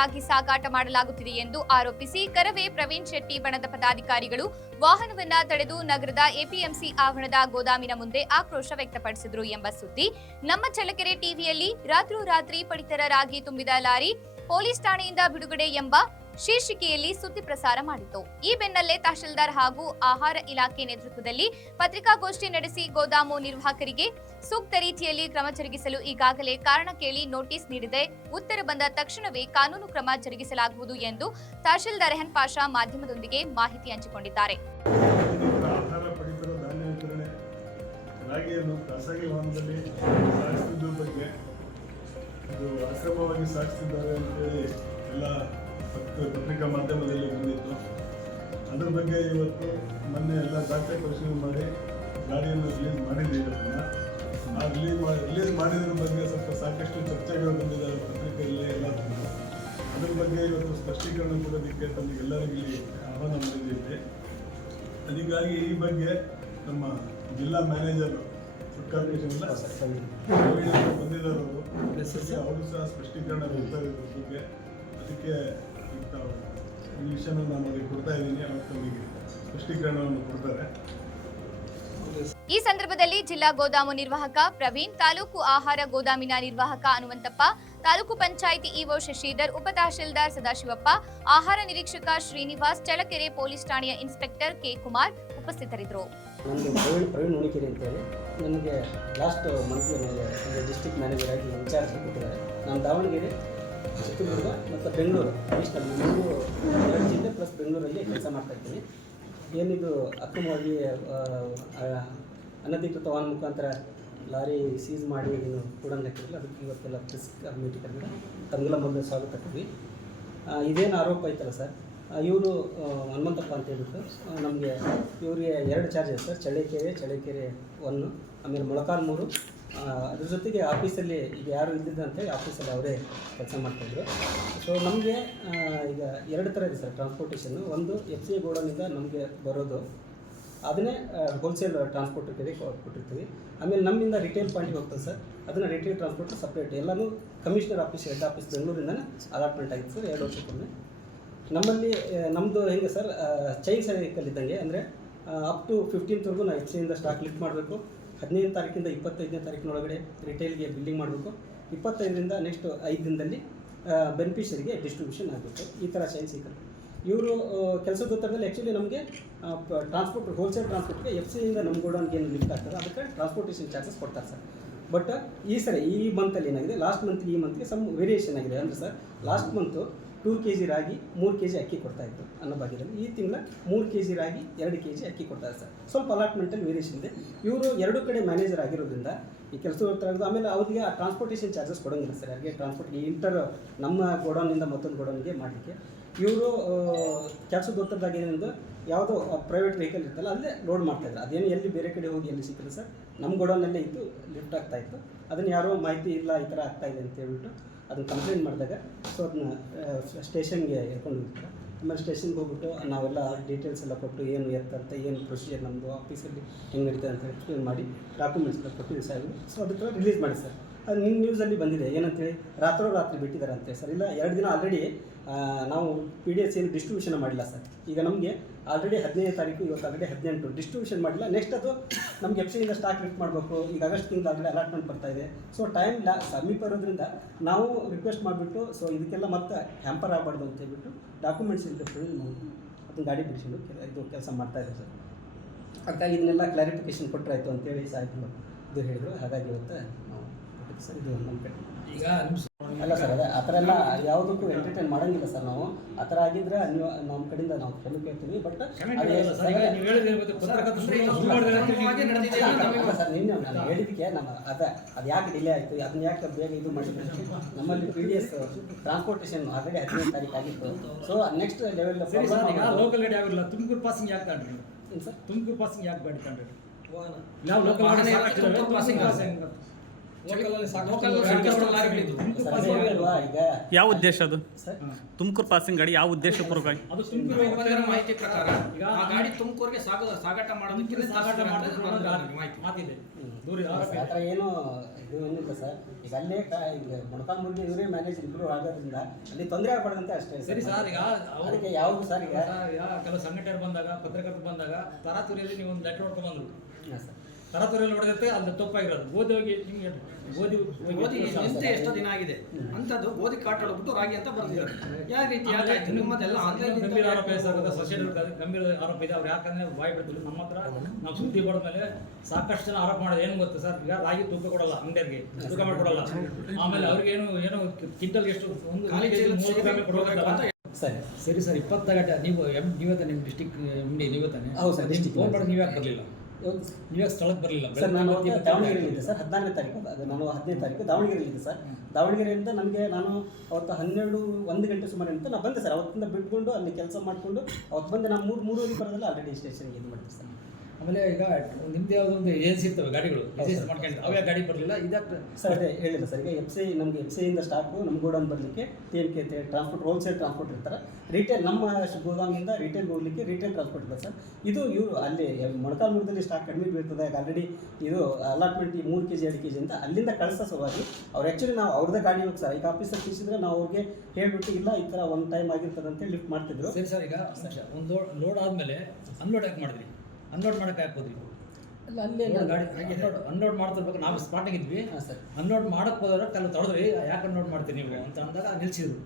ರಾಗಿ ಸಾಗಾಟ ಮಾಡಲಾಗುತ್ತಿದೆ ಎಂದು ಆರೋಪಿಸಿ ಕರವೇ ಪ್ರವೀಣ್ ಶೆಟ್ಟಿ ಬಣದ ಪದಾಧಿಕಾರಿಗಳು ವಾಹನವನ್ನ ತಡೆದು ನಗರದ ಎಪಿಎಂಸಿ ಆವರಣದ ಗೋದಾಮಿನ ಮುಂದೆ ಆಕ್ರೋಶ ವ್ಯಕ್ತಪಡಿಸಿದ್ರು ಎಂಬ ಸುದ್ದಿ. ನಮ್ಮ ಚಳ್ಳಕೆರೆ ಟಿವಿಯಲ್ಲಿ ರಾತ್ರೋರಾತ್ರಿ ಪಡಿತರ ರಾಗಿ ತುಂಬಿದ ಲಾರಿ ಪೊಲೀಸ್ ಠಾಣೆಯಿಂದ ಬಿಡುಗಡೆ ಎಂಬ ಶೀರ್ಷಿಕೆಯಲ್ಲಿ ಸುದ್ದಿ ಪ್ರಸಾರ ಮಾಡಿತು. ಈ ಬೆನ್ನಲ್ಲೇ ತಹಶೀಲ್ದಾರ್ ಹಾಗೂ ಆಹಾರ ಇಲಾಖೆ ನೇತೃತ್ವದಲ್ಲಿ ಪತ್ರಿಕಾಗೋಷ್ಠಿ ನಡೆಸಿ ಗೋದಾಮು ನಿರ್ವಾಹಕರಿಗೆ ಸೂಕ್ತ ರೀತಿಯಲ್ಲಿ ಕ್ರಮ ಜರುಗಿಸಲು ಈಗಾಗಲೇ ಕಾರಣ ಕೇಳಿ ನೋಟಿಸ್ ನೀಡಿದೆ. ಉತ್ತರ ಬಂದ ತಕ್ಷಣವೇ ಕಾನೂನು ಕ್ರಮ ಜರುಗಿಸಲಾಗುವುದು ಎಂದು ತಹಶೀಲ್ದಾರ್ ರೆಹನ್ ಪಾಷಾ ಮಾಧ್ಯಮದೊಂದಿಗೆ ಮಾಹಿತಿ ಹಂಚಿಕೊಂಡಿದ್ದಾರೆ. ರಾಗಿಯನ್ನು ಖಾಸಗಿ ವಾಹನದಲ್ಲಿ ಎಲ್ಲ ಪತ್ರಿಕಾ ಮಾಧ್ಯಮದಲ್ಲಿ ಬಂದಿತ್ತು ಅದ್ರ ಬಗ್ಗೆ ಇವತ್ತು ಮೊನ್ನೆ ಎಲ್ಲ ದಾಖಲೆ ಪರಿಶೀಲನೆ ಮಾಡಿ ಗಾಡಿಯನ್ನು ರಿಲೀಸ್ ಮಾಡಿದ್ದೀವಿ ಅದನ್ನು ಆ ರಿಲೀಸ್ ಮಾಡಿ ರಿಲೀಸ್ ಮಾಡಿದ್ರ ಬಗ್ಗೆ ಸ್ವಲ್ಪ ಸಾಕಷ್ಟು ಚರ್ಚೆಗಳು ಬಂದಿದ್ದಾವೆ ಪತ್ರಿಕೆಯಲ್ಲಿ ಎಲ್ಲ. ಅದ್ರ ಬಗ್ಗೆ ಇವತ್ತು ಸ್ಪಷ್ಟೀಕರಣ ಕೊಡೋದಕ್ಕೆ ತಮಗೆಲ್ಲರಿಗೂ ಇಲ್ಲಿ ಆಹ್ವಾನ ಮಾಡಿದ್ದೀವಿ ಅದಕ್ಕಾಗಿ ಈ ಬಗ್ಗೆ ನಮ್ಮ ಜಿಲ್ಲಾ ಮ್ಯಾನೇಜರ್ ಫುಡ್ ಕಾರ್ಪೊರೇಷನ್ ಬಂದಿದ್ದಾರೆ ಅವರು. ಅವರು ಸಹ ಸ್ಪಷ್ಟೀಕರಣ ಬಗ್ಗೆ. ಅದಕ್ಕೆ ತಾವು ಈ ವಿಷಯನ ನಾನು ಅವ್ರಿಗೆ ಕೊಡ್ತಾ ಇದ್ದೀನಿ ಅವತ್ತು ಅವರಿಗೆ ಸ್ಪಷ್ಟೀಕರಣವನ್ನು ಕೊಡ್ತಾರೆ. ಈ ಸಂದರ್ಭದಲ್ಲಿ ಜಿಲ್ಲಾ ಗೋದಾಮು ನಿರ್ವಾಹಕ ಪ್ರವೀಣ್ ತಾಲೂಕು ಆಹಾರ ಗೋದಾಮಿನ ನಿರ್ವಾಹಕ ಹನುಮಂತಪ್ಪ ತಾಲೂಕು ಪಂಚಾಯಿತಿ ಇಒ ಶಶಿಧರ್ ಉಪ ತಹಶೀಲ್ದಾರ್ ಸದಾಶಿವಪ್ಪ ಆಹಾರ ನಿರೀಕ್ಷಕ ಶ್ರೀನಿವಾಸ್ ಚಳಕೆರೆ ಪೊಲೀಸ್ ಠಾಣೆಯ ಇನ್ಸ್ಪೆಕ್ಟರ್ ಕೆ ಕುಮಾರ್ ಉಪಸ್ಥಿತರಿದ್ದರು. ನನಗೆ ಪ್ರವೀಣ್ ಪ್ರವೀಣ್ ಉಣಿಕೆರೆ ಅಂತೇಳಿ. ನನಗೆ ಲಾಸ್ಟ್ ಮಂತ್ಲಿ ನನಗೆ ಡಿಸ್ಟ್ರಿಕ್ಟ್ ಮ್ಯಾನೇಜರ್ ಆಗಿ ಇನ್ಚಾರ್ಜ್ ಕೊಟ್ಟಿದ್ದಾರೆ ನಾನು ದಾವಣಗೆರೆ ಚಿತ್ರದುರ್ಗ ಮತ್ತು ಬೆಂಗಳೂರು. ಇಷ್ಟಲ್ಲಿ ಮೂರು ಎರಡು ಜಿಲ್ಲೆ ಪ್ಲಸ್ ಬೆಂಗಳೂರಲ್ಲಿ ಕೆಲಸ ಮಾಡ್ತಾ ಇದ್ದೀನಿ ಏನಿದು ಅಕ್ರಮವಾಗಿ ಅನಧಿಕೃತ ವಾಹನ ಮುಖಾಂತರ ಲಾರಿ ಸೀಸ್ ಮಾಡಿ ಏನು ಕೂಡ ಹಾಕಿರಲಿಲ್ಲ ಅದಕ್ಕೆ ಇವತ್ತೆಲ್ಲ ಪ್ರೆಸ್ ಮೀಟಿಂಗ್ ಕರೆದ್ರೆ ತಂಗಲ ಮೊದಲು ಸ್ವಾಗತ ಕೊಟ್ಟಿದ್ವಿ ಇದೇನು ಆರೋಪ ಐತಲ್ಲ ಸರ್? ಇವರು ಹನುಮಂತಪ್ಪ ಅಂತ ಹೇಳ್ಬಿಟ್ಟು ನಮಗೆ ಇವರಿಗೆ ಎರಡು charge sir. Challakere Challakere one ಆಮೇಲೆ ಮೊಳಕಾಲ್ಮೂರು ಅದ್ರ ಜೊತೆಗೆ ಆಫೀಸಲ್ಲಿ ಈಗ ಯಾರು ಇದ್ದಿದ್ದು ಅಂತೇಳಿ ಆಫೀಸಲ್ಲಿ ಅವರೇ ಕೆಲಸ ಮಾಡ್ತಾಯಿದ್ರು. ಸೊ ನಮಗೆ ಈಗ ಎರಡು ಥರ ಇದೆ ಸರ್ ಟ್ರಾನ್ಸ್ಪೋರ್ಟೇಷನ್ನು ಒಂದು ಎಫ್ ಸಿ ಗೋಡೌನಿಂದ ನಮಗೆ ಬರೋದು. ಅದನ್ನೇ ಹೋಲ್ಸೇಲ್ ಟ್ರಾನ್ಸ್ಪೋರ್ಟಿಗೆ ಕೊಟ್ಟಿರ್ತೀವಿ. ಆಮೇಲೆ ನಮ್ಮಿಂದ ರಿಟೇಲ್ ಪಾಯಿಂಟ್ಗೆ ಹೋಗ್ತದೆ ಸರ್. ಅದನ್ನು ರಿಟೇಲ್ ಟ್ರಾನ್ಸ್ಪೋರ್ಟ್ ಸಪ್ರೇಟ್ ಎಲ್ಲನೂ ಕಮಿಷನರ್ ಆಫೀಸ್ ಹೆಡ್ ಆಫೀಸ್ ಬೆಂಗಳೂರಿಂದನೇ ಅಲಾಟ್ಮೆಂಟ್ ಆಗಿತ್ತು ಸರ್ ಎರಡು ವರ್ಷಕ್ಕೊಮ್ಮೆ. ನಮ್ಮಲ್ಲಿ ನಮ್ಮದು ಹೆಂಗೆ ಸರ್ ಚೈನ್ ಸೈಕಲ್ ಇದ್ದಂಗೆ, ಅಂದರೆ ಅಪ್ ಟು ಫಿಫ್ಟೀನ್ತ್ವರೆಗೂ ನಾವು ಎಫ್ ಸಿಯಿಂದ ಸ್ಟಾಕ್ ಲಿಫ್ಟ್ ಮಾಡಬೇಕು. ಹದಿನೈದು ತಾರೀಕಿಂದ ಇಪ್ಪತ್ತೈದನೇ ತಾರೀಕಿನೊಳಗಡೆ ರಿಟೇಲ್ಗೆ ಬಿಲ್ಲಿಂಗ್ ಮಾಡಬೇಕು. ಇಪ್ಪತ್ತೈದರಿಂದ ನೆಕ್ಸ್ಟ್ ಐದು ದಿನದಲ್ಲಿ ಬೆನಿಫಿಷರಿಗೆ ಡಿಸ್ಟ್ರಿಬ್ಯೂಷನ್ ಆಗಬೇಕು. ಈ ಥರ ಚೈನ್ ಸೈಕಲ್ ಇವರು ಕೆಲಸದ ಉತ್ತರದಲ್ಲಿ ಆ್ಯಕ್ಚುಲಿ ನಮಗೆ ಟ್ರಾನ್ಸ್ಪೋರ್ಟ್ ಹೋಲ್ಸೇಲ್ ಟ್ರಾನ್ಸ್ಪೋರ್ಟ್ಗೆ ಎಫ್ ಸಿಯಿಂದ ನಮ್ಮ ಗೋಡೌನ್ಗೆ ಏನು ಲಿಂಕ್ ಆಗ್ತದೆ ಅದಕ್ಕೆ ಟ್ರಾನ್ಸ್ಪೋರ್ಟೇಷನ್ ಚಾರ್ಜಸ್ ಕೊಡ್ತಾರೆ ಸರ್ ಬಟ್ ಈ ಸರಿ ಈ ಮಂತಲ್ಲಿ ಏನಾಗಿದೆ ಲಾಸ್ಟ್ ಮಂತ್ ಈ ಮಂತ್ಗೆ ಸಮ್ ವೇರಿಯೇಷನ್ ಆಗಿದೆ. ಅಂದರೆ sir last month two K G ರಾಗಿ ಮೂರು ಕೆ ಜಿ ಅಕ್ಕಿ ಕೊಡ್ತಾ ಇತ್ತು ಅನ್ನೋ ಭಾಗ್ಯದಲ್ಲಿ ಈ ತಿಂಗಳ ಮೂರು ಕೆ ಜಿ ರಾಗಿ, ಎರಡು ಕೆ ಜಿ ಅಕ್ಕಿ ಕೊಡ್ತಾರೆ ಸರ್. ಸ್ವಲ್ಪ ಅಲಾಟ್ಮೆಂಟಲ್ಲಿ ವೇರಿಯೇಷನ್ ಇದೆ. ಇವರು ಎರಡು ಕಡೆ ಮ್ಯಾನೇಜರ್ ಆಗಿರೋದ್ರಿಂದ ಈ ಕೆಲಸ ಹೋಗ್ತಾ ಆಮೇಲೆ ಅವರಿಗೆ ಆ ಟ್ರಾನ್ಸ್ಪೋರ್ಟೇಷನ್ ಚಾರ್ಜಸ್ ಕೊಡೋಂಗಿಲ್ಲ ಸರ್. ಅವರಿಗೆ ಟ್ರಾನ್ಸ್ಪೋರ್ಟ್ ಇಂಟರ್ ನಮ್ಮ ಗೋಡೌನಿಂದ ಮತ್ತೊಂದು ಗೋಡೌನ್ಗೆ ಮಾಡಲಿಕ್ಕೆ. ಇವರು ಕೆಲಸದ ಒತ್ತಡದಾಗ ಏನೆಂದು ಯಾವುದೋ ಪ್ರೈವೇಟ್ ವೆಹಿಕಲ್ ಇರ್ತಲ್ಲ, ಅಲ್ಲೇ ಲೋಡ್ ಮಾಡ್ತಾಯಿದ್ರು ಅದೇನು ಎಲ್ಲಿ ಬೇರೆ ಕಡೆ ಹೋಗಿ ಎಲ್ಲಿ ಸಿಕ್ಕಿಲ್ಲ ಸರ್. ನಮ್ಮ ಗೋಡೌನಲ್ಲೇ ಇತ್ತು ಲಿಫ್ಟ್ ಆಗ್ತಾಯಿತ್ತು ಅದನ್ನು ಯಾರೋ ಮಾಹಿತಿ ಇಲ್ಲ, ಈ ಥರ ಆಗ್ತಾಯಿದೆ ಅಂತ ಹೇಳ್ಬಿಟ್ಟು ಅದನ್ನು ಕಂಪ್ಲೇಂಟ್ ಮಾಡಿದಾಗ ಸೊ ಅದನ್ನ ಸ್ಟೇಷನ್ಗೆ ಎಳ್ಕೊಂಡು ಹೋಗ್ತಾರೆ. ಆಮೇಲೆ ಸ್ಟೇಷನ್ಗೆ ಹೋಗ್ಬಿಟ್ಟು ನಾವೆಲ್ಲ ಡೀಟೇಲ್ಸ್ ಎಲ್ಲ ಕೊಟ್ಟು ಏನು ಎತ್ತಂತ ಏನು ಪ್ರೊಸೀಜರ್ ನಮ್ಮದು ಆಫೀಸಲ್ಲಿ ಹೆಂಗೆ ನಡೀತದೆ ಅಂತ ಎಕ್ಸ್ಪ್ಲೇನ್ ಮಾಡಿ ಡಾಕ್ಯುಮೆಂಟ್ಸ್ ಎಲ್ಲ ಕೊಟ್ಟಿದ್ದೀವಿ ಸರ್ ಸೊ ಅದಕ್ಕೆ ರಿಲೀಸ್ ಮಾಡಿ ಸರ್. ಅದು ನಿಮ್ಮ ನ್ಯೂಸಲ್ಲಿ ಬಂದಿದೆ. ಏನಂತೇಳಿ? ರಾತ್ರೋರಾತ್ರಿ ಬಿಟ್ಟಿದ್ದಾರೆ ಅಂತೇಳಿ ಸರ್. ಇಲ್ಲ, ಎರಡು ದಿನ ಆಲ್ರೆಡಿ ನಾವು ಪಿ ಡಿ ಎಸ್ ಏನು ಡಿಸ್ಟ್ರಿಬ್ಯೂಷನ್ ಮಾಡಿಲ್ಲ ಸರ್. ಈಗ ನಮಗೆ ಆಲ್ರೆಡಿ ಹದಿನೈದು ತಾರೀಕು, ಇವತ್ತು ಆಲ್ರೆಡಿ ಹದಿನೆಂಟು. ಡಿಸ್ಟ್ರಿಬ್ಯೂಷನ್ ಮಾಡಿಲ್ಲ. ನೆಕ್ಸ್ಟ್ ಅದು ನಮ್ಗೆ ಎಫ್ ಸಿಯಿಂದ ಸ್ಟಾಕ್ ಲಿಫ್ಟ್ ಮಾಡಬೇಕು. ಈಗ ಆಗಸ್ಟ್ ತಿಂಗಳು ಆಲ್ರೆಡಿ ಅಲಾಟ್ಮೆಂಟ್ ಬರ್ತಾ ಇದೆ. ಸೊ ಟೈಮ್ ಸಮೀಪ ಇರೋದ್ರಿಂದ ನಾವು ರಿಕ್ವೆಸ್ಟ್ ಮಾಡಿಬಿಟ್ಟು ಸೊ ಇದಕ್ಕೆಲ್ಲ ಮತ್ತೆ ಹ್ಯಾಂಪರ್ ಆಗಬಾರ್ದು ಅಂತ ಹೇಳ್ಬಿಟ್ಟು ಡಾಕ್ಯುಮೆಂಟ್ಸ್ ಇಲ್ಲದೆ ನಾವು ಅದನ್ನ ಗಾಡಿ ಬಿಡಿಸಿದ್ದು ಕೆಲ, ಇದು ಕೆಲಸ ಮಾಡ್ತಾ ಇದೆ ಸರ್. ಹಾಗಾಗಿ ಇದನ್ನೆಲ್ಲ ಕ್ಲಾರಿಫಿಕೇಶನ್ ಕೊಟ್ಟರೆ ಆಯಿತು ಅಂತೇಳಿ ಸಾಯ್ತು ಇದು ಹೇಳಿದರು. ಹಾಗಾಗಿ ಇವತ್ತು ಸರ್ ಇದು ನಮ್ಮ ಈಗ ಅಲ್ಲ ಸರ್ ಅದೇ ಆ ಥರ ಎಲ್ಲ ಯಾವುದಕ್ಕೂ ಎಂಟರ್ಟೈನ್ ಮಾಡಂಗಿಲ್ಲ ಸರ್ ನಾವು. ಆ ಥರ ಆಗಿದ್ರೆ ನೀವು ನಮ್ಮ ಕಡೆಯಿಂದ ನಾವು ಕ್ಷಮೆ ಕೇಳ್ತೀವಿ ಬಟ್ ಸರ್ ನಿನ್ನೆ ನಾನು ಹೇಳಿದ್ದಕ್ಕೆ ನಮ್ಮ ಅದ ಅದು ಯಾಕೆ ಡಿಲೇ ಆಯಿತು ಅದನ್ನ ಯಾಕೆ ಬೇಗ ಇದು ಮಾಡಿದ್ರೆ? ನಮ್ಮಲ್ಲಿ P D S transportation already ಹದಿನೈದು ತಾರೀಕು ಆಗಿತ್ತು. ಸೊ ನೆಕ್ಸ್ಟ್ ಲೆವೆಲ್ ಲೋಕಲ್ ಗಾಡಿ ಆಗಿಲ್ಲ ತುಮಕೂರು ಪಾಸಿಂಗ್ ಯಾಕೆ ತಾಂಡ್ರಿ ಸರ್. ತುಮಕೂರು ಪಾಸಿಂಗ್ ಯಾಕೆ ಗಾಡಿ? ತಾಂಡ್ರಿ ನಾವು ಲೋಕಲ್ ಪಾಸಿಂಗ್ ಯಾವ ಉದ್ದೇಶ ಅದು? ಸರ್. ತುಮಕೂರು ಪಾಸಿಂಗ್ ಗಾಡಿ ಯಾವ ಉದ್ದೇಶ ಪೂರ್ವಕವಾಗಿ ಅದು ತುಮಕೂರು ಮಾಹಿತಿ ಪ್ರಕಾರ ಈಗ ಆ ಗಾಡಿ ತುಮಕೂರಿಗೆ ಸಾಗ ಸಾಗಾಟ ಮಾಡೋದಕ್ಕೆ ಸಾಗಾಟ ಮಾಹಿತಿ. ಮಾತಿದೆ. ಹ್ಮ್. ದೂರ ಆ ಥರ ಏನು ಇದು ಏನಿಲ್ಲ ಸರ್. ಈಗ ಅಲ್ಲೇ ಈಗ ಈಗ ಮೊಣಕಾಲ್ಮೂರಿಗೆ ಇವರೇ ಮ್ಯಾನೇಜ್ ಇಂಪ್ರೂವ್ ಆಗೋದ್ರಿಂದ ಅಲ್ಲಿ ತೊಂದರೆ ಆಗ್ಬಾರ್ದಂತೆ ಅಷ್ಟೇ ಸರಿ. ಸರ್ ಈಗ ಅವ್ರು- ಅದಕ್ಕೆ ಯಾವುದು ಸರ್ ಈಗ? ಸರ್, ಈಗ ಕೆಲವು ಸಂಘಟನೆ ಬಂದಾಗ ಪತ್ರಕರ್ತರು ಬಂದಾಗ ತರಾತುರಿಯಲ್ಲಿ ನೀವು ಒಂದು ಲೆಟರ್ ಹೊಡ್ಕೊಂಡು ಬಂದ್ರು. ಸರ್. ತರಾತುರಿಯಲ್ಲಿ ಹೊಡೆದತ್ತೆ ಅಲ್ಲಿ ತಪ್ಪಾಗಿರೋದು. ಗೋಧಿ ಹೋಗಿ ನಿಮ್ಗೆ ಓದಿ ಗೋಧಿ ನಿಂತೆ ಎಷ್ಟೋ ದಿನ ಆಗಿದೆ. ಅಂತದ್ದು ಗೋಧಿ ಕಾಟ್ ಹೊಡ್ಬಿಟ್ಟು ರಾಗಿ ಅಂತ ಬರ್ತಿದ್ದಾರೆ ಯಾವ ರೀತಿ ಯಾಕಾಯ್ತು ನಿಮ್ಮದೆಲ್ಲ ಆನ್ಲೈನ್ ಗಂಭೀರ ಆರೋಪ ಸೊಸೈಟಿ ಗಂಭೀರ ಆರೋಪ ಇದೆ. ಅವ್ರು ಯಾಕಂದ್ರೆ ಬಾಯಿ ಬಿಡ್ತಿಲ್ಲ ನಮ್ಮ ಹತ್ರ ನಾವು ಸುದ್ದಿ ಕೊಡ ಮೇಲೆ ಸಾಕಷ್ಟು ಜನ ಆರೋಪ ಮಾಡೋದು ಏನು ಗೊತ್ತು ಸರ್? ಈಗ ರಾಗಿ ತೂಕ ಕೊಡಲ್ಲ ಅಂಗಡಿಯರಿಗೆ ತೂಕ ಮಾಡಿಕೊಡಲ್ಲ. ಆಮೇಲೆ ಅವ್ರಿಗೆ ಏನು ಏನು ಕಿಂಟಲ್ ಎಷ್ಟು ಒಂದು ಮೂರು ಗ್ರಾಮಿ ಅಂತ ಸರಿ ಸರಿ ಸರ್. ಇಪ್ಪತ್ತ ಗಂಟೆ ನೀವು ಎಂ ನೀವೇ ತಾನೆ ನಿಮ್ಮ ಡಿಸ್ಟಿಕ್ ಎಂ ಡಿ ನೀವೇ ತಾನೆ? ಹೌದು ಸರ್, ಡಿಸ್ಟಿಕ್ ಫೋನ್ ಮಾಡಿ ನೀವ್ಯಾಕೆ ಬರಲಿಲ್ಲ ನೀವ್ಯಾಕೆ ಸ್ಥಳಕ್ಕೆ ಬರಲಿಲ್ಲ. ಸರ್ ನಾನು ದಾವಣಗೆರೆಯಲ್ಲಿದ್ದೆ ಸರ್ ಹದಿನಾರನೇ ತಾರೀಕು. ಅದು ನಾನು ಹದಿನೈದು ತಾರೀಕು ದಾವಣಗೆರೆಯಲ್ಲಿದ್ದೆ ಸರ್. ದಾವಣಗೆರೆಯಿಂದ ನನಗೆ ನಾನು ಅವತ್ತು ಹನ್ನೆರಡು ಒಂದು ಗಂಟೆ ಸುಮಾರು ಅಂತ ನಾನು ಬಂದೆ ಸರ್. ಅವತ್ತಿಂದ ಬಿಟ್ಕೊಂಡು ಅಲ್ಲಿ ಕೆಲಸ ಮಾಡಿಕೊಂಡು ಅವತ್ತು ಬಂದೆ ನಾನು ಮೂರು ಮೂರುವರೆ ಬರೋದಲ್ಲ ಆಲ್ರೆಡಿ ಸ್ಟೇಷನ್ಗೆ ಇದು ಮಾಡ್ತೀನಿ ಸರ್. ಆಮೇಲೆ ಈಗ ನಿಮ್ದು ಯಾವುದೋ ಒಂದು ಏಜೆನ್ಸಿ ಇರ್ತವೆ ಗಾಡಿಗಳು ಏಜೆನ್ಸಿ ಸರ್. ಮಾಡ್ಕೊಂಡು ಅವೇ ಗಾಡಿ ಬರಲಿಲ್ಲ ಇದಕ್ಕೆ ಸರ್ ಅದೇ ಹೇಳಿಲ್ಲ ಸರ್ ಈಗ ಎಫ್ ಸಿ ನಮಗೆ ಎಫ್ ಸಿಯಿಂದ ಸ್ಟಾಕು ನಮ್ಮ ಗೋಡೌನ್ ಬರಲಿಕ್ಕೆ T M K transport wholesale transport ಇರ್ತಾರೆ. ರಿಟೇಲ್ ನಮ್ಮ ಗೋದಾಮಿಂದ ರಿಟೇಲ್ ಹೋಗ್ಲಿಕ್ಕೆ ರಿಟೇಲ್ ಟ್ರಾನ್ಸ್ಪೋರ್ಟ್ ಇದೆ ಸರ್. ಇದು ಇವರು ಅಲ್ಲಿ ಮೊಳಕಾಲ್ಮೂರದಲ್ಲಿ ಸ್ಟಾಕ್ ಕಡಿಮೆ ಬೀಳ್ತದೆ ಆಲ್ರೆಡಿ ಇದು ಅಲಾಟ್ಮೆಂಟ್ ಈ ಮೂರು ಕೆ ಜಿ ಎರಡು ಕೆ ಜಿ ಅಂತ ಅಲ್ಲಿಂದ ಕಳಿಸೋ ಸಲುವಾಗಿ ಅವ್ರು ಆ್ಯಕ್ಚುಲಿ ನಾವು ಅವ್ರದ್ದೇ ಗಾಡಿ ಹೋಗಿ ಸರ್ ಈಗ ಆಫೀಸಲ್ಲಿ ತಿಳಿಸಿದ್ರೆ ನಾವು ಅವ್ರಿಗೆ ಹೇಳ್ಬಿಟ್ಟು ಇಲ್ಲ ಈ ಥರ ಒಂದು ಟೈಮ್ ಆಗಿರ್ತದೆ ಅಂತೇಳಿ ಲಿಫ್ಟ್ ಮಾಡ್ತಿದ್ರು. ಸರಿ ಸರ್ ಈಗ ಒಂದು ಲೋಡ್ ಆದಮೇಲೆ ಅನ್ಲೋಡ್ ಯಾಕೆ ಮಾಡಿದ್ರಿ? ಅನ್ಲೋಡ್ ಮಾಡಕ್ಕೆ ಹಾಕೋದ್ರಿ ಅಲ್ಲ ಅಲ್ಲೇ ಗಾಡಿ ಅನ್ಲೋಡ್ ಅನ್ಲೋಡ್ ಮಾಡ್ತಿರ್ಬೇಕು. ನಾವು ಸ್ಪಾಟ್ ಇದ್ವಿ ಸರ್. ಅನ್ಲೋಡ್ ಮಾಡಕ್ ಹೋದ್ರೆ ಕೆಲವು ತೊಡೆದ್ರಿ. ಯಾಕೆ ಅನ್ಲೋಡ್ ಮಾಡ್ತೀರಿ ನೀವು ಅಂತ ಅಂದಾಗ ನಿಲ್ಸಿದ್ರು.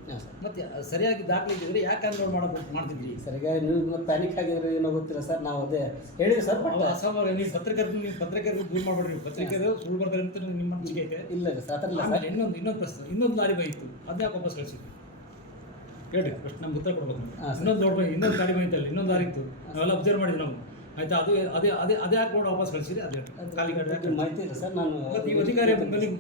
ಮತ್ತೆ ಅದು ಸರಿಯಾಗಿ ದಾಖಲೆ ಇದ್ದಿದ್ರೆ ಯಾಕೆ ಅನ್ಲೋಡ್ ಮಾಡೋದು ಮಾಡ್ತಿದ್ರಿ? ಸರಿಯಾಗಿ ನೀವು ಪ್ಯಾನಿಕ್ ಆಗಿದ್ರೆ ಏನೋ ಗೊತ್ತಿಲ್ಲ ಸರ್. ನಾವು ಅದೇ ಹೇಳಿ ಸರ್ ಬಟ್ ಅವ ಅಸಮ ನೀವು ಪತ್ರಕರ್ತ ನೀವು ಪತ್ರಕರ್ತರು ದೂರ ಮಾಡ್ಬೇಡ್ರಿ. ಪತ್ರಿಕೆದು ಸುಳ್ಳು ಬರ್ತಾರೆ ಅಂತ ನಿಮ್ಮ ಮನಸ್ಸಿಗೆ ಐತೆ. ಇಲ್ಲ ಸರ್ ಇನ್ನೊಂದು ಇನ್ನೊಂದು ಪ್ರಶ್ನೆ ಇನ್ನೊಂದು ಲಾರಿ ಬೈತು ಅದ್ಯಾಕೆ ವಾಪಸ್ ಕಳಿಸಿದ್ರು ಹೇಳ್ರಿ ಫಸ್ಟ್ ನಮ್ಗೆ ಉತ್ತರ ಕೊಡ್ಬೇಕು ಇನ್ನೊಂದು ದೊಡ್ಡ ಇನ್ನೊಂದು ಗಾಡಿ ಬೈತಲ್ಲ ಇನ್ನೊಂದು ಲಾರಿ ಇತ್ತು. ನಾವೆಲ್ಲ ಅಬ್ಸರ್ವ್ ಮಾಡಿದ್ವಿ ನಾವು. ಆಯ್ತಾ ಅದು ಅದೇ ಅದೇ ಅದೇ ಯಾಕೆ ವಾಪಸ್ ಕಳಿಸಿರಿ ಅದೇ ಖಾಲಿ ಮಾಹಿತಿ ಇಲ್ಲ ಸರ್ ನಾನು ಅಧಿಕಾರಿ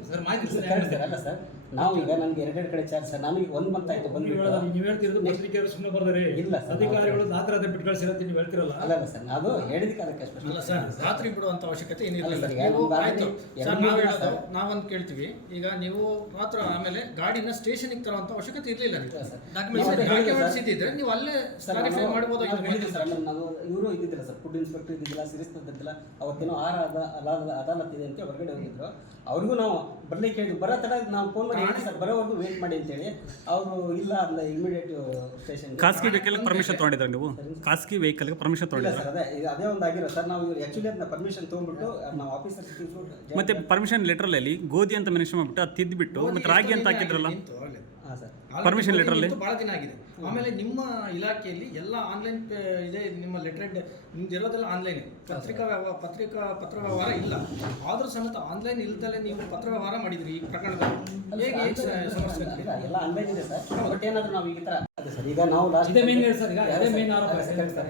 ಸರ್ ಮಾಹಿತಿ ಸರ್ ಅಲ್ಲ ಸರ್ ನಾವು ಈಗ ನಮ್ಗೆ ಎರಡೆರಡು ಕಡೆ ಚಾರ್ಜ್ ಸರ್. ನಮಗೆ ಒಂದು ಮಂತ್ ಆಯ್ತು ನೀವು ನೀವು ಹೇಳ್ತಿರೋದು ಪತ್ರಿಕೆಯವರು ಸುಮ್ಮನೆ ಬರ್ತಾರೆ ಇಲ್ಲ. ಅಧಿಕಾರಿಗಳು ರಾತ್ರಿ ಅದೇ ಬಿಟ್ಟು ಕಳಿಸಿರತ್ತೆ ನೀವು ಹೇಳ್ತಿರಲ್ಲ. ಅಲ್ಲ ಅಲ್ಲ ಸರ್ ಅದು ಹೇಳಿದಕ್ಕೆ ಅದಕ್ಕೆ ಅಷ್ಟು. ಅಲ್ಲ ಸರ್ ರಾತ್ರಿ ಬಿಡುವಂತ ಅವಶ್ಯಕತೆ ಏನಿರಲಿಲ್ಲ ಅಲ್ಲ ಸರ್, ಈಗ ನೀವು ಹೇಳೋದು ನಾವೊಂದು ಕೇಳ್ತೀವಿ. ಈಗ ನೀವು ರಾತ್ರಿ ಆಮೇಲೆ ಗಾಡಿನ ಸ್ಟೇಷನ್ ತರುವಂತ ಅವಶ್ಯಕತೆ ಇರಲಿಲ್ಲ ಸರ್. ಡಾಕ್ಯುಮೆಂಟ್ಸ್ ಇದ್ದಿದ್ರೆ ನೀವು ಅಲ್ಲೇ ಸರ್ ಕ್ಲಾರಿಫೈ ನಾವು- ಮಾಡ್ಬೋದು ನಾವು ಹೇಳಿದ್ವಿ ಸರ್ ಆಮೇಲೆ ಇವರು ಇದ್ದಿದ್ದಿಲ್ಲ ಸರ್ ಫುಡ್ ಇನ್ಸ್ಪೆಕ್ಟರ್ ಇದ್ದಿಲ್ಲ ಸಿರಿಸ್ ಇದ್ದಿದ್ದಿಲ್ಲ ಅವತ್ತೇನೋ ಆರ ಅದಾಲತ್ ಇದೆ ಅಂತ ಹೊರಗಡೆ ಹೋಗಿದ್ರು. ಅವ್ರಿಗೂ ನಾವು ಬರ್ಲಿಕ್ಕೆ ಹೇಳಿದ್ವಿ ಬರೋ ತಡ ನಾವು ಫೋನ್ ಸರ್ ಬರೋವರೆಗೂ ವೇಟ್ ಮಾಡಿ ಅಂತೇಳಿ. ಅವರು ಇಲ್ಲ ಅಲ್ಲ ಇಮಿಡಿಯೇಟ್ ಸ್ಟೇಷನ್ ಖಾಸಗಿ ವೆಹಿಕಲ್ ಪರ್ಮಿಷನ್ ತಗೊಂಡಿದ್ರೆ ನೀವು? ಖಾಸಗಿ ವೆಹಿಕಲ್ಗೆ ಪರ್ಮಿಷನ್ ತಗೊಂಡಿದ್ರೆ? ಅದೇ ಇದು ಅದೇ ಒಂದು ಆಗಿರೋ ಸರ್ ನಾವು ಆ್ಯಕ್ಚುಲಿ ಅದನ್ನ ಪರ್ಮಿಷನ್ ತೊಗೊಂಡ್ಬಿಟ್ಟು ನಾವು ಆಫೀಸರ್ ಮತ್ತೆ ಪರ್ಮಿಷನ್ ಲೆಟರಲ್ಲಿ ಗೋಧಿ ಅಂತ ಮೆನ್ಷನ್ ಮಾಡ್ಬಿಟ್ಟು ಅದು ತಿದ್ಬಿಟ್ಟು ಮತ್ತೆ ರಾಗಿ ಅಂತ ಹಾಕಿದ್ರಲ್ಲ? ಹಾಂ ಸರ್. Permission ಲೆಟರ್ ಅಲ್ಲಿ? ಬಹಳ ದಿನ ಆಗಿದೆ. ಆಮೇಲೆ ನಿಮ್ಮ ಇಲಾಖೆಯಲ್ಲಿ ಎಲ್ಲ ಆನ್ಲೈನ್ ಇದೆ ನಿಮ್ಮ ಲೆಟರ್ ನಿಮ್ದು ಇರೋದೆಲ್ಲ ಆನ್ಲೈನ್ ಪತ್ರಿಕಾ ವ್ಯವಹಾರ ಪತ್ರಿಕಾ ಪತ್ರ ವ್ಯವಹಾರ ಇಲ್ಲ. ಆದರೂ ಸಮೇತ ಆನ್ಲೈನ್ ಇಲ್ದಲೇ ನೀವು ಪತ್ರ ವ್ಯವಹಾರ ಮಾಡಿದ್ರಿ ಈ ಪ್ರಕರಣದಲ್ಲಿ. ಹೇಗೆ ಸಮಸ್ಯೆ ಎಲ್ಲ ಆನ್ಲೈನ್ ಇದೆ ಸರ್. ಬಟ್ ಏನಾದರೂ ನಾವು ಈ ಥರ ಅದೇ ಸರ್ ಈಗ ನಾವು ಲಾಸ್ಟ್ ಇದೇ ಮೇನ್ ಹೇಳಿ ಸರ್, ಈಗ ಅದೇ ಮೇನ್ ಆರೋಪ ಸರ್.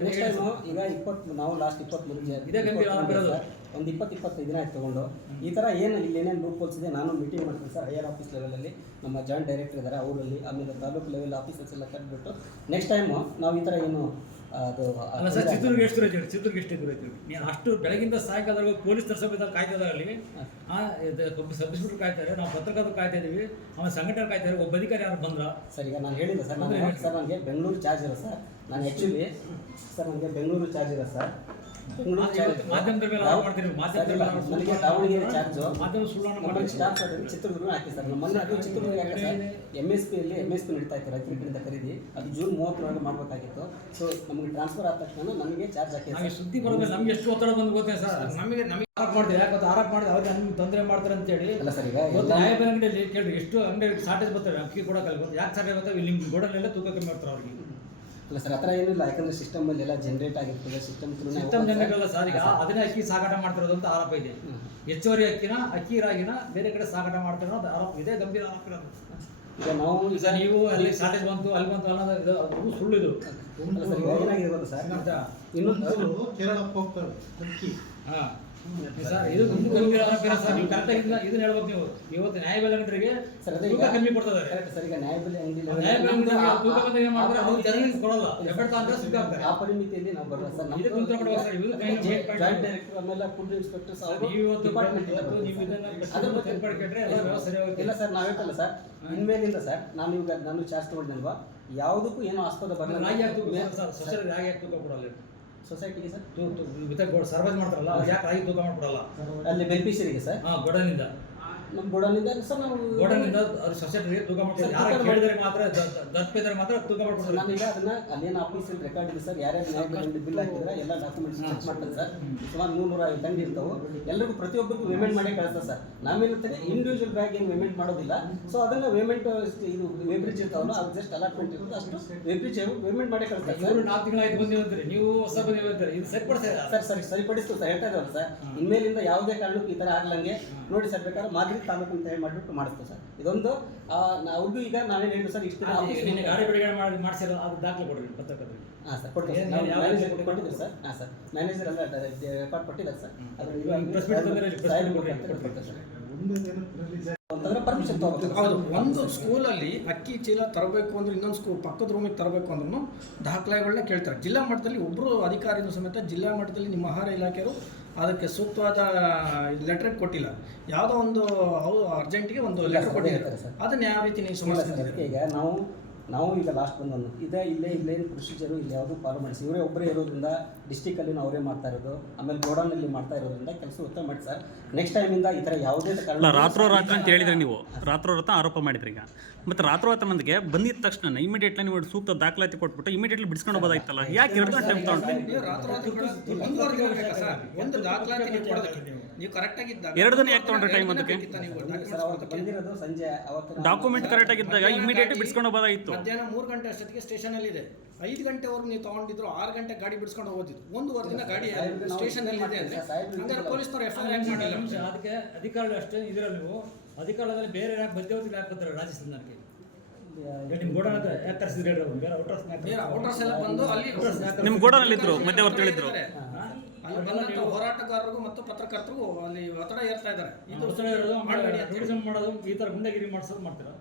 ನೆಕ್ಸ್ಟ್ ಟೈಮು ಈಗ ಇಪ್ಪತ್ತು ನಾವು ಲಾಸ್ಟ್ ಇಪ್ಪತ್ತ್ಮೂರು ಇದೇ ಗಂಭೀರ ಆರೋಪ ಇರೋದು. ಒಂದು ಇಪ್ಪತ್ತು ಇಪ್ಪತ್ತೈದು ದಿನ ಆಯ್ತು ತಗೊಂಡು. ಈ ಥರ ಏನು ಇಲ್ಲಿ ಏನೇನು ಲೂಪ್ ಹೋಲ್ಸ್ ಇದೆ ನಾನು ಮೀಟಿಂಗ್ ಮಾಡ್ತೀನಿ ಸರ್ ಹೈಯರ್ ಆಫೀಸ್ ಲೆವೆಲಲ್ಲಿ ನಮ್ಮ ಜಾಯಿಂಟ್ ಡೈರೆಕ್ಟರ್ ಇದ್ದಾರೆ ಅವರಲ್ಲಿ ಆಮೇಲೆ ತಾಲೂಕು ಲೆವೆಲ್ ಆಫೀಸರ್ಸ್ ಎಲ್ಲ ಕರೆದ್ಬಿಟ್ಟು ನೆಕ್ಸ್ಟ್ ಟೈಮು ನಾವು ಈ ಥರ ಏನು ಅದು ಅಲ್ಲ ಸರ್ ಚಿತ್ರದುರ್ಗ ಎಷ್ಟು ಐತಿ ಚಿತ್ರದುರ್ಗ ಎಷ್ಟು ದೂರ ಐತಿ ನೀವು ಅಷ್ಟು ಬೆಳಗಿಂದ ಸಾಯಂಕಾಲ ಪೊಲೀಸ್ ತರ್ಸಬೇಕು ಕಾಯ್ತಾ ಅಲ್ಲಿ. ಸಬ್ ಇನ್ಸ್ಪೆಕ್ಟರ್ ಕಾಯ್ತಾರೆ ನಾವು ಪತ್ರಕರ್ತರು ಕಾಯ್ತಾ ಇದೀವಿ ಆಮೇಲೆ ಸಂಘಟನೆ ಕಾಯ್ತಾರೆ ಒಬ್ಬ ಅಧಿಕಾರಿ ಯಾರು ಬಂದ್ರ? ಸರ್ ಈಗ ನಾನು ಹೇಳಿಲ್ಲ ಸರ್ ನಾನು ಸರ್ ನನಗೆ ಬೆಂಗಳೂರು ಚಾರ್ಜ್ ಇಲ್ಲ ಸರ್. ನಾನು ಆ್ಯಕ್ಚುಲಿ ಸರ್ ನನಗೆ ಬೆಂಗಳೂರು ಚಾರ್ಜ್ ಇಲ್ಲ ಸರ್. ದಾವಣಗೆರೆ ಚಾರ್ಜು. ಚಿತ್ರದುರ್ಗ ಹಾಕಿ ಸರ್. ಮೊನ್ನೆ ಅದು ಚಿತ್ರದುರ್ಗ ಎಂ ಎಸ್ ಪಿಯಲ್ಲಿ ಎಂ ಎಸ್ ಪಿ ನಡೀತಾ ಇತ್ತು ರೈತರ ಕಡೆಯಿಂದ ಖರೀದಿ. ಅದು ಜೂನ್ ಮೂವತ್ತರೊಳಗೆ ಮಾಡಬೇಕಾಗಿತ್ತು. ಸೊ ನಮಗೆ ಟ್ರಾನ್ಸ್ಫರ್ ಆದ ತಕ್ಷಣ ನಮಗೆ ಚಾರ್ಜ್ ಹಾಕಿ ನಾವು ಸುದ್ದಿ ಬರೋದು ನಮ್ಗೆ ಎಷ್ಟು ಒತ್ತಡ ಬಂದು ಗೊತ್ತೇ ಸರ್? ನಮಗೆ ನಮಗೆ ಆರೋಪ ಮಾಡಿದ್ರೆ ಯಾಕೆ ಗೊತ್ತಾ? ಆರೋಪ ಮಾಡಿದ್ರೆ ಅವ್ರಿಗೆ ನಮ್ಗೆ ತೊಂದರೆ ಮಾಡ್ತಾರೆ ಅಂತೇಳಿ ಅಲ್ಲ ಸರ್ ಈಗ ಅಂಗಡಿಯಲ್ಲಿ ಕೇಳ್ರಿ ಎಷ್ಟು ಅಂಗಡಿ ಸಾಟೇಜ್ ಬರ್ತಾರೆ ಅಕ್ಕಿ ಕೂಡ ಗೊತ್ತು ಯಾಕೆ ಸಾಟೇಜ್ ಬರ್ತಾವೆ ಇಲ್ಲಿ ನಿಮ್ಮ ಗೋಡಲ್ಲೆಲ್ಲ ತೂಕ ಕಮ್ಮಿ ಮಾಡ್ತಾರೆ ಅವ್ರಿಗೆ. ಅಲ್ಲ ಸರ್ ಆ ಥರ ಏನಿಲ್ಲ ಯಾಕಂದ್ರೆ ಸಿಸ್ಟಮಲ್ಲಿ ಎಲ್ಲ ಜನರೇಟ್ ಆಗಿರ್ತದೆ ಸಿಸ್ಟಮ್ ಸಿಸ್ಟಮ್ ಜನಗಳೆಲ್ಲ ಸರ್ ಈಗ ಅದನ್ನೇ ಅಕ್ಕಿ ಸಾಗಾಟ ಮಾಡ್ತಿರೋದು ಅಂತ ಆರೋಪ ಇದೆ. ಹೆಚ್ಚುವರಿ ಅಕ್ಕಿನ ಅಕ್ಕಿ ರಾಗಿನ ಬೇರೆ ಕಡೆ ಸಾಗಾಟ ಮಾಡ್ತಿರೋ ಅಂತ ಆರೋಪ ಇದೆ ಗಂಭೀರ ಆರೋಪ ಇರೋದು. ಈಗ ನಾವು ಈಗ ನೀವು ಅಲ್ಲಿ ಶಾರ್ಟೇಜ್ ಬಂತು ಅಲ್ಲಿ ಬಂತು ಅನ್ನೋದು ಇದು ಅದು ಸುಳ್ಳು ಇದು ಏನಾಗಿದೆ ಗೊತ್ತಾ ಸರ್. ಇನ್ನೊಂದು ಕೇರಳಕ್ಕೆ ಹೋಗ್ತಾರೆ ಅಕ್ಕಿ. ಹಾ. ಸರ್ ಇದು ತುಂಬಾ ಗಂಭೀರ ಆರೋಪ ಸರ್ ನೀವು ಕರೆಕ್ಟಾಗಿ ಇದನ್ನ ಇದನ್ನ ಹೇಳ್ಬೇಕು ನೀವು. ಇವತ್ತು ನ್ಯಾಯಬೆಲೆ ಅದೇ ತೂಕ ಕಮ್ಮಿ ಕೊಡ್ತದೆ ಕರೆಕ್ಟ್ ಸರ್ ಈಗ ನ್ಯಾಯಬೆಲೆ ಅಂಗಡಿಲಿ ನ್ಯಾಯಬೆಲೆ ತೂಕ ಕೊಡಲ್ಲ. ಅಂದ್ರೆ ಆಗ್ತಾರೆ ಆ ಪರಿಮಿತಿಯಲ್ಲಿ ನಾವು ಬರಲ್ಲ ಸರ್. ಇದು ಉತ್ತರ ಕೊಡ್ಬೇಕು ಸರ್, ಇದು ಕೈ ಜಾಯಿಂಟ್ ಡೈರೆಕ್ಟರ್ ಆಮೇಲೆ ಫುಡ್ ಇನ್ಸ್ಪೆಕ್ಟರ್ಸ್ ಅವರು ನೀವು ಇವತ್ತು ಡಿಪಾರ್ಟ್ಮೆಂಟ್ ಇವತ್ತು ನೀವು ಇದನ್ನ ಅದ್ರ ಬಗ್ಗೆ ಸರಿಪಡ್ಕೊಂಡ್ರೆ ಎಲ್ಲ ವ್ಯವಸ್ಥೆ ಸರಿ ಹೋಗುತ್ತೆ. ಇಲ್ಲ ಸರ್ ನಾವೇಕಲ್ಲ ಸರ್. ಇನ್ಮೇಲಿಂದ ಸರ್ ನಾನು ಇವಾಗ ನಾನು ಚಾರ್ಜ್ ತಗೊಂಡಿಲ್ವಾ ಯಾವುದಕ್ಕೂ ಏನು ಆಸ್ಪದ ಬರಲ್ಲ. ಸರ್ ರಾಗಿ ಹಾಕಿ ಕೊಡಲ್ಲ. ಸೊಸೈಟಿಗೆ ಸರ್ ಸರ್ವೈಸ್ ಮಾಡ್ತಾರಲ್ಲ ಯಾಕೆ ರಾಗಿ ತೂಕ ಮಾಡ್ಕೊಡಲ್ಲ ಅಲ್ಲಿ ಬೆನಿಫಿಷರಿಗೆ ಸರ್ ಹಾಂ ಗೋಡನಿಂದ ನಮ್ಮ ಗೋಡನಿಂದ ಸರ್ ನಾವು ಗೋಡನಿಂದ ಅವ್ರ ಸೊಸೈಟಿಗೆ ತೂಕ ಮಾಡ್ತಾರೆ ಯಾರು ಕೇಳಿದ್ರೆ ಮಾತ್ರ ದತ್ತ ಇದ್ರೆ ಮಾತ್ರ ತೂಕ ಮಾಡ್ಕೊಡ್ತಾರೆ. ಈಗ ಅದನ್ನ ಅಲ್ಲೇನು ಆಫೀಸಲ್ಲಿ ರೆಕಾರ್ಡ್ ಇದೆ ಸರ್. ಯಾರ್ಯಾರು ಬಿಲ್ ಹಾಕಿದ್ರೆ ಎಲ್ಲ ಡಾಕ್ಯುಮೆಂಟ್ಸ್ ಚೆಕ್ ಮಾಡ್ತಾರೆ ಸರ್. ಸುಮಾರು ನೂರ ಐದು ತಂಡ ಇರ್ತಾವೆ. ಎಲ್ಲರಿಗೂ ಪ್ರತಿಯೊಬ್ಬರಿಗೂ ಪೇಮೆಂಟ್ ಮಾಡಿ ಕಳಿಸ್ತಾರೆ ಸರ್. ನಾವೇನಿರ್ತಾರೆ ಇಂಡಿವಿಜುವಲ್ ಬ್ಯಾಗ್ ಏನು ಪೇಮೆಂಟ್ ಮಾಡೋದಿಲ್ಲ. ಸೊ ಅದನ್ನ ಪೇಮೆಂಟ್ ಇದು ವೇಬ್ರಿಜ್ ಇರ್ತಾವಲ್ಲ ಅದು ಜಸ್ಟ್ ಅಲಾಟ್ಮೆಂಟ್ ಇರುತ್ತೆ. ಅಷ್ಟು ವೇಬ್ರಿಜ್ ಪೇಮೆಂಟ್ ಮಾಡಿ ಕಳಿಸ್ತಾರೆ ಸರ್. ನಾಲ್ಕು ತಿಂಗಳಾಯ್ತು ಬಂದು ಅಂತೀರಿ. ನೀವು ಹೊಸ ಬಂದು ಇದು ಸರಿಪಡಿಸ್ತಾರೆ ಸರ್ ಸರಿ ಸರಿಪಡಿಸ್ತು ಸರ್. ಹೇಳ್ತಾ ಸರ್. ಇನ್ಮೇಲಿಂದ ಯಾವುದೇ ಕಾರಣಕ್ಕೂ ಈ ಥರ ಆಗ್ಲಂಗೆ ನೋಡಿ ಸರ್ ಬೇಕಾದ್ರೆ ಮಾದರಿ ತಾಲೂಕು ಅಂತ ಹೇಳಿ ಮಾಡಿಬಿಟ್ಟು ಮಾಡಿಸ್ತದೆ ಸರ್. ಇದೊಂದು ಅವ್ರಿಗೂ ಈಗ ನಾನೇ ಹೇಳಿದ್ರು ಸರ್ ಇಷ್ಟು ಗಾಡಿ ಬಿಡುಗಡೆ ಮಾಡಿ ಮಾಡಿಸಿರೋ ಅದು ದಾಖಲೆ ಕೊಡ್ರಿ ಪತ್ರಕರ್ತರಿಗೆ ಹಾಂ ಸರ್ ಕೊಡ್ತೀವಿ ಏನ್- ನಾವು ಯಾವ ಮ್ಯಾನೇಜರ್ ಕೊಟ್ಟಿದ್ದೀವಿ ಸರ್. ಹಾಂ ಸರ್. ಮ್ಯಾನೇಜರ್ ಎಲ್ಲ ರೆಕಾರ್ಡ್ ಕೊಟ್ಟಿದ್ದಾರೆ ಸರ್. ಅದ್ರ ಹ್ಮ್. Press meet ತಂದ್ರೆ ಇಲ್ಲಿ press meet ಕೊಡಿ. ಕೊಡ್ತಾರೆ ಸರ್. ಅಂತಂದ್ರೆ ಪರ್ಮಿಷನ್ ತಗೋಬೇಕು ಹೌದು ಒಂದು ಸ್ಕೂಲಲ್ಲಿ ಅಕ್ಕಿ ಚೀಲ ತರಬೇಕು ಅಂದ್ರೆ ಇನ್ನೊಂದು ಸ್ಕೂಲ್ ಪಕ್ಕದ ರೂಮಿಗೆ ತರಬೇಕು ಅಂದ್ರೂ ದಾಖಲೆಗಳನ್ನ ಕೇಳ್ತಾರೆ. ಜಿಲ್ಲಾ ಮಟ್ಟದಲ್ಲಿ ಒಬ್ಬರು ಅಧಿಕಾರಿನೂ ಸಮೇತ ಜಿಲ್ಲಾ ಮಟ್ಟದಲ್ಲಿ ನಿಮ್ಮ ಆಹಾರ ಇಲಾಖೆಯವರು ಅದಕ್ಕೆ ಸೂಕ್ತವಾದ ಲೆಟರ್ ಕೊಟ್ಟಿಲ್ಲ. ಯಾವುದೋ ಒಂದು ಅರ್ಜೆಂಟ್ಗೆ ಒಂದು ಲೆಟರ್ ಕೊಟ್ಟಿದ್ದಾರೆ. ಅದನ್ನ ಯಾವ ರೀತಿ ನೀವು ಸಮಸ್ಯೆ ಈಗ ನಾವು ನಾವು ಈಗ ಲಾಸ್ಟ್ ಬಂದು ಇದೇ ಇಲ್ಲೇ ಇಲ್ಲೇ ಪ್ರೊಸೀಜರು ಇಲ್ಲಿ ಯಾವುದು ಫಾಲೋ ಮಾಡಿಸಿ ಇವರೇ ಒಬ್ಬರೇ ಇರೋದ್ರಿಂದ ಡಿಸ್ಟಿಕಲ್ಲಿ ಅವರೇ ಮಾಡ್ತಾ ಇರೋದು. ಆಮೇಲೆ ಗೋಡೌನಲ್ಲಿ ಮಾಡ್ತಾ ಇರೋದ್ರಿಂದ ಕೆಲಸ ಉತ್ತಮ ಮಾಡಿ ಸರ್ ನೆಕ್ಸ್ಟ್ ಟೈಮಿಂದ ಈ ಥರ ಯಾವುದೇ ಕಾರಣ ರಾತ್ರೋ ರಾತ್ರಿ ಅಂತ ಹೇಳಿದ್ರೆ ನೀವು. ರಾತ್ರೋ ರಾತ್ರ ಆರೋಪ ಮಾಡಿದ್ರಿ ಈಗ. ಮತ್ತು ರಾತ್ರೋ ರಾತ್ರ ಮಂದಿಗೆ ಬಂದಿದ ತಕ್ಷಣ ಇಮಿಡಿಯೇಟ್ಲಿ ನೀವು ಸೂಕ್ತ ದಾಖಲಾತಿ ಕೊಟ್ಬಿಟ್ಟು ಇಮಿಡಿಯೇಟ್ಲಿ ಬಿಡಿಸ್ಕೊಂಡು ಹೋಗೋದಾಯ್ತಲ್ಲ ಯಾಕೆ ಎರಡು ಗಂಟೆ ಟೈಮ್ ತಗೊಂಡ್ರಿ? ಎರಡು ದಿನ ಯಾಕೆ ತಗೊಂಡ್ರೆ ಟೈಮ್ ಅದಕ್ಕೆ? ಡಾಕ್ಯುಮೆಂಟ್ ಕರೆಕ್ಟ್ ಆಗಿದ್ದಾಗ ಇಮಿಡಿಯೇಟ್ ಬಿಡಿಸ್ಕೊಂಡು ಹೋಗೋದಾಗಿತ್ತು ಮಧ್ಯಾಹ್ನ ಮೂರು ಗಂಟೆ ಅಷ್ಟೊತ್ತಿಗೆ ಸ್ಟೇಷನ್ ಅಲ್ಲಿ ಇದೆ ಐದು ಗಂಟೆವರೆಗೂ ನೀವು ತಗೊಂಡಿದ್ರು ಆರು ಗಂಟೆ ಗಾಡಿ ಬಿಡಿಸ್ಕೊಂಡು ಹೋಗೋದಿದ್ರು ಒಂದೂವರೆ ದಿನ ಗಾಡಿ ಸಾಹೇಬ್ರಿಗೆ ಸ್ಟೇಷನ್ ಅಲ್ಲಿ ಇದೆ ಅಂದ್ರೆ ಹಂಗಾರೆ ಪೊಲೀಸ್ನವ್ರು ಎಫ್ ಐ ಆರ್ ಮಾಡಿಲ್ಲ. ಅದಕ್ಕೆ ಅಧಿಕಾರಿಗಳು ಅಷ್ಟೇ ಇದ್ರಲ್ಲಿ ನೀವು? ಅಧಿಕಾರದಲ್ಲಿ ಬೇರೆ ಯಾಕೆ ಮಧ್ಯವರ್ತಿ ರಾಜಸ್ಥಾನಕ್ಕೆ ನಿಮ್ಮ ಗೋಡನ್ ಹತ್ರ ಯಾಕೆ ತರಿಸಿದ್ರಿ ಹೇಳಿ ಅವ್ರು? ಬೇರೆ ಔಟರ್ಸ್ ಬೇರೆ ಔಟರ್ಸ್ ಎಲ್ಲ ಬಂದು ಅಲ್ಲಿ ನಿಮ್ಮ ಗೋಡನಲ್ಲಿ ಇದ್ರು ಮಧ್ಯವರ್ತಿಗಳಿದ್ರು ಅಲ್ಲಿ ಬಂದಂತ ಹೋರಾಟಗಾರರಿಗೂ ಮತ್ತು ಪತ್ರಕರ್ತರಿಗೂ ಅಲ್ಲಿ ಒತ್ತಡ ಏರ್ತಾ ಇದ್ದಾರೆ. ಇದು ಇದು ಮಾಡಬೇಡಿ ಟೂರಿಸಂ ಮಾಡೋದು ಈ ತರ ಗುಂಡಗಿರಿ ಮಾಡಿಸೋದು ಮಾಡ್ತೀರಾ?